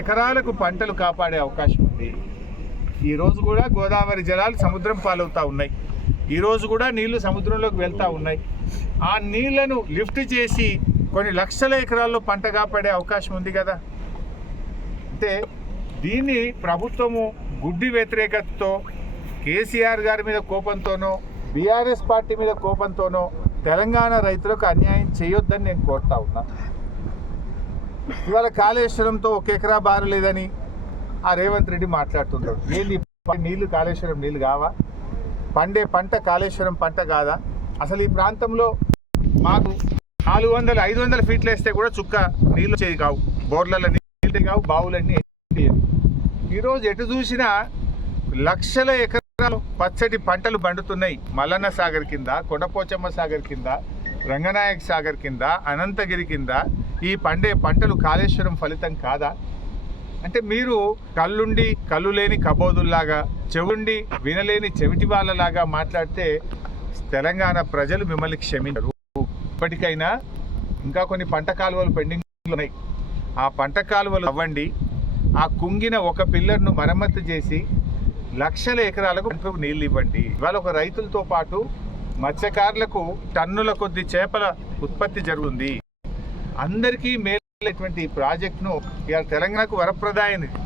ఎకరాలకు పంటలు కాపాడే అవకాశం ఉంది. ఈరోజు కూడా గోదావరి జలాలు సముద్రం పాలవుతూ ఉన్నాయి. ఈ రోజు కూడా నీళ్ళు సముద్రంలోకి వెళ్తా ఉన్నాయి. ఆ నీళ్ళను లిఫ్ట్ చేసి కొన్ని లక్షల ఎకరాల్లో పంట కాపాడే అవకాశం ఉంది కదా. అంటే దీన్ని ప్రభుత్వము గుడ్డి వ్యతిరేకతతో కేసీఆర్ గారి మీద కోపంతోనో బీఆర్ఎస్ పార్టీ మీద కోపంతోనో తెలంగాణ రైతులకు అన్యాయం చేయొద్దని నేను కోరుతా ఉన్నాను ఇవాళ కాళేశ్వరంతో ఒక ఎకరా బారు లేదని ఆ రేవంత్ రెడ్డి మాట్లాడుతున్నాడు ఏంది నీళ్ళు కాళేశ్వరం నీళ్ళు కావా? పండే పంట కాళేశ్వరం పంట కాదా? అసలు ఈ ప్రాంతంలో మాకు నాలుగు వందలు ఐదు వందల ఫీట్లు వేస్తే కూడా చుక్క నీళ్ళు వచ్చేది కావు. బోర్లలో నీళ్ళు కావు బావులన్నీ ఈరోజు ఎటు చూసినా లక్షల ఎకరాలు పచ్చటి పంటలు పండుతున్నాయి. మల్లన్న సాగర్ కింద కొండపోచమ్మ సాగర్ కింద రంగనాయక్ సాగర్ కింద అనంతగిరి కింద ఈ పండే పంటలు కాళేశ్వరం ఫలితం కాదా? అంటే మీరు కళ్ళుండి కళ్ళు లేని కబోదుల్లాగా చెవుండి వినలేని చెవిటి వాళ్ళలాగా మాట్లాడితే తెలంగాణ ప్రజలు మిమ్మల్ని క్షమించరు. ఇప్పటికైనా ఇంకా కొన్ని పంట కాలువలు పెండింగ్ ఉన్నాయి. ఆ పంట కాలువలు అవ్వండి. ఆ కుంగిన ఒక పిల్లర్ను మరమ్మతు చేసి లక్షల ఎకరాలకు నీళ్ళు ఇవ్వండి. ఇవాళ ఒక రైతులతో పాటు మత్స్యకారులకు టన్నుల కొద్ది చేపల ఉత్పత్తి జరుగుతుంది అందరికీ మేలైనటువంటి ఈ ప్రాజెక్టును ఇవాళ తెలంగాణకు వరప్రదాయనిది